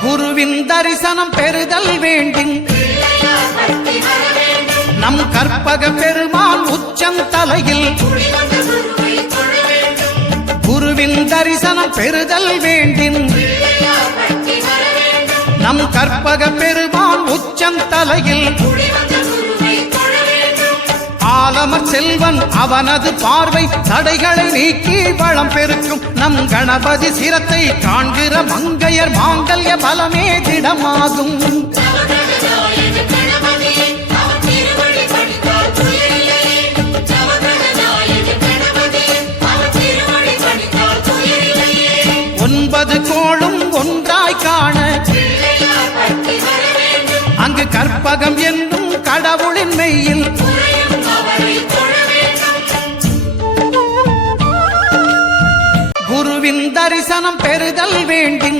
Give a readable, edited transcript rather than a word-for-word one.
குருவின் தரிசனம் பெறுதல் வேண்டின் நம் கற்பக பெருமான் உச்சந்தலையில் குருவின் தரிசனம் பெறுதல் வேண்டின் நம் கற்பக பெருமான் உச்சந்தலையில் ஆலமர் செல்வன் அவனது பார்வை தடைகளை நீக்கி வளம் பெருக்கும் நம் கணபதி சிரத்தை காண்கிற மங்கையர் மாங்கல்ய பலமே திடமாகும் ஒன்பது கோளும் ஒன்றாய் காண அங்கு கற்பகம் என்னும் கடவுளின் மெய்யில் குருவின் தரிசனம் பெறுதல் வேண்டின்